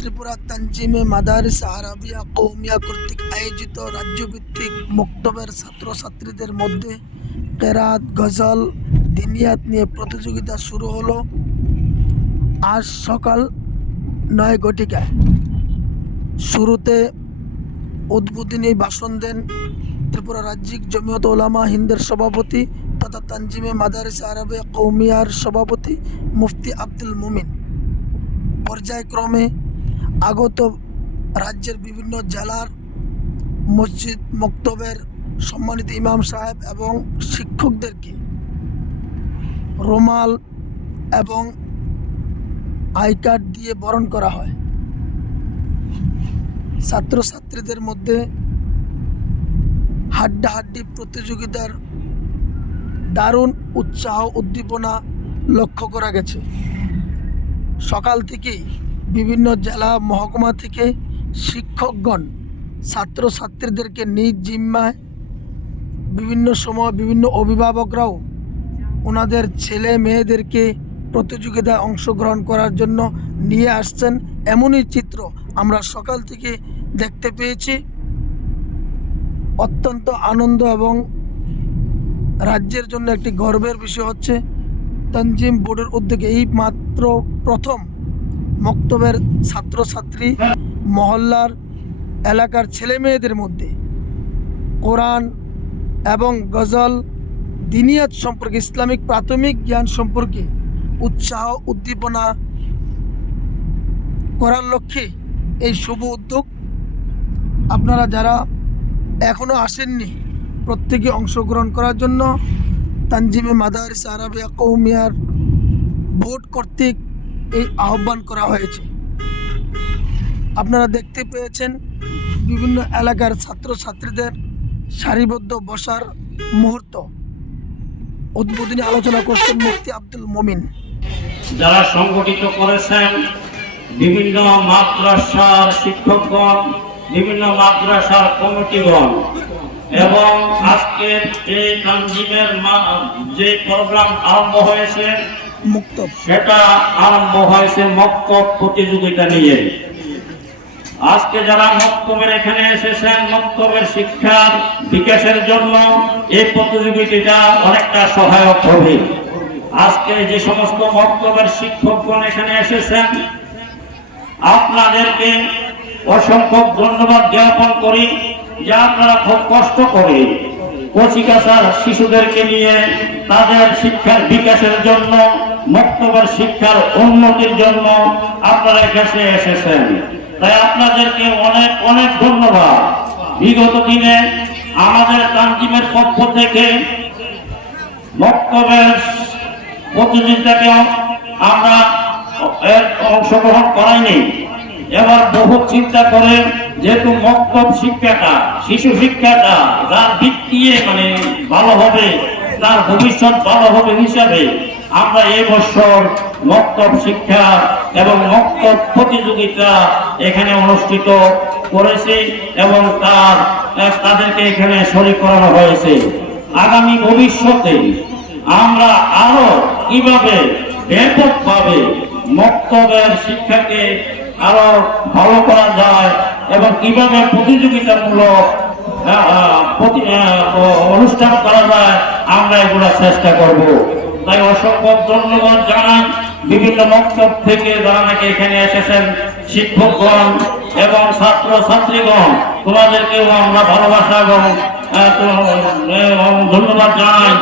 Tripura, তানজিমে, মাদারিস, Arabia কৌমিয়া কর্তৃক আয়োজিত রাজ্যভিত্তিক মক্তবের ছাত্রছাত্রীদের মধ্যে কেরাত, গজল, দিনিয়াত নিয়ে প্রতিযোগিতা শুরু হলো আজ সকাল নয় ঘটিকায়। শুরুতে উদ্বোধনী ভাষণ দেন ত্রিপুরা রাজ্যিক জমিয়ত ওলামা হিন্দের সভাপতি তথা তানজিমে, মাদারিস আরবে কৌমিয়ার সভাপতি মুফতি আব্দুল মুমিন। পর্যায়ক্রমে আগত রাজ্যের বিভিন্ন জেলার মসজিদ মক্তবের সম্মানিত ইমাম সাহেব এবং শিক্ষকদেরকে রুমাল এবং আই কার্ড দিয়ে বরণ করা হয়। ছাত্রছাত্রীদের মধ্যে হাড্ডাহাড্ডি প্রতিযোগিতার দারুণ উৎসাহ, উদ্দীপনা লক্ষ্য করা গেছে। সকাল থেকেই বিভিন্ন জেলা মহকুমা থেকে শিক্ষকগণ, ছাত্রছাত্রীদেরকে নিজ জিম্মায় বিভিন্ন সময় বিভিন্ন অভিভাবকরাও ওনাদের ছেলে মেয়েদেরকে প্রতিযোগিতায় অংশগ্রহণ করার জন্য নিয়ে আসছেন। এমনই চিত্র আমরা সকাল থেকে দেখতে পেয়েছি। অত্যন্ত আনন্দ এবং রাজ্যের জন্য একটি গর্বের বিষয় হচ্ছে, তানজিম বোর্ডের উদ্যোগে এই মাত্র প্রথম মক্তবের ছাত্রছাত্রী মহল্লার এলাকার ছেলে মেয়েদের মধ্যে কোরআন এবং গজল, দিনিয়াত সম্পর্কে, ইসলামিক প্রাথমিক জ্ঞান সম্পর্কে উৎসাহ, উদ্দীপনা করার লক্ষ্যে এই শুভ উদ্যোগ আপনারা যারা এখনও আসেননি প্রত্যেকে অংশগ্রহণ করার জন্য, তানজিমে মাদারিস আরাবিয়া কৌমিয়ার ভোট কর্তৃক এই আহ্বান করা হয়েছে। আপনারা দেখতে পেয়েছেন বিভিন্ন এলাকার ছাত্রছাত্রীদের সারিবদ্ধ বসার মুহূর্ত। উদ্বোধনী আলোচনা করছেন মুফতি আব্দুল মমিন। যারা সংগঠিত করেছেন বিভিন্ন মাদ্রাসার শিক্ষকগণ, বিভিন্ন মাদ্রাসার কমিটিগণ, এবং আজকের এই তানজিমের যে প্রোগ্রাম আরম্ভ হয়েছে সেটা আরম্ভ হয়েছে মক্তব প্রতিযোগিতা নিয়ে। আজকে যারা মক্তবের এখানে এসেছেন, মক্তবের শিক্ষার বিকাশের জন্য এই প্রতিযোগিতাটা অনেকটা সহায়ক হবে। আজকে যে সমস্ত মক্তবের শিক্ষকগণ এখানে এসেছেন, আপনাদেরকে অসংখ্য ধন্যবাদ জ্ঞাপন করি যে আপনারা খুব কষ্ট করে কচিকাচার শিশুদেরকে নিয়ে তাদের শিক্ষার বিকাশের জন্য মক্তবের শিক্ষার উন্নতির জন্য আপনারা এখানে এসেছেন। তাই আপনাদেরকে অনেক অনেক ধন্যবাদ। বিগত দিনে আমাদের তানজিমের পক্ষ থেকে মক্তবের প্রতিযোগিতাকে আমরা অংশগ্রহণ করাইনি। এবার বহু চিন্তা করে যেহেতু মক্তব শিক্ষাটা, শিশু শিক্ষাটা যার দিক দিয়ে মানে ভালো হবে, তার ভবিষ্যৎ ভালো হবে হিসাবে আমরা এবছর বছর মক্তব শিক্ষা এবং মক্তব প্রতিযোগিতা এখানে অনুষ্ঠিত করেছি এবং তার তাদেরকে এখানে শরীর করানো হয়েছে। আগামী ভবিষ্যতে আমরা আরও কীভাবে ব্যাপকভাবে মক্তবের শিক্ষাকে আরও ভালো করা যায় এবং কীভাবে প্রতিযোগিতামূলক অনুষ্ঠান করা যায়, আমরা এগুলো চেষ্টা করব। তাই অসংখ্য ধন্যবাদ জানাই বিভিন্ন মক্তব থেকে যারা নাকি এখানে এসেছেন শিক্ষকগণ এবং ছাত্র ছাত্রীগণ তোমাদেরকেও আমরা ভালোবাসা এবং ধন্যবাদ জানাই।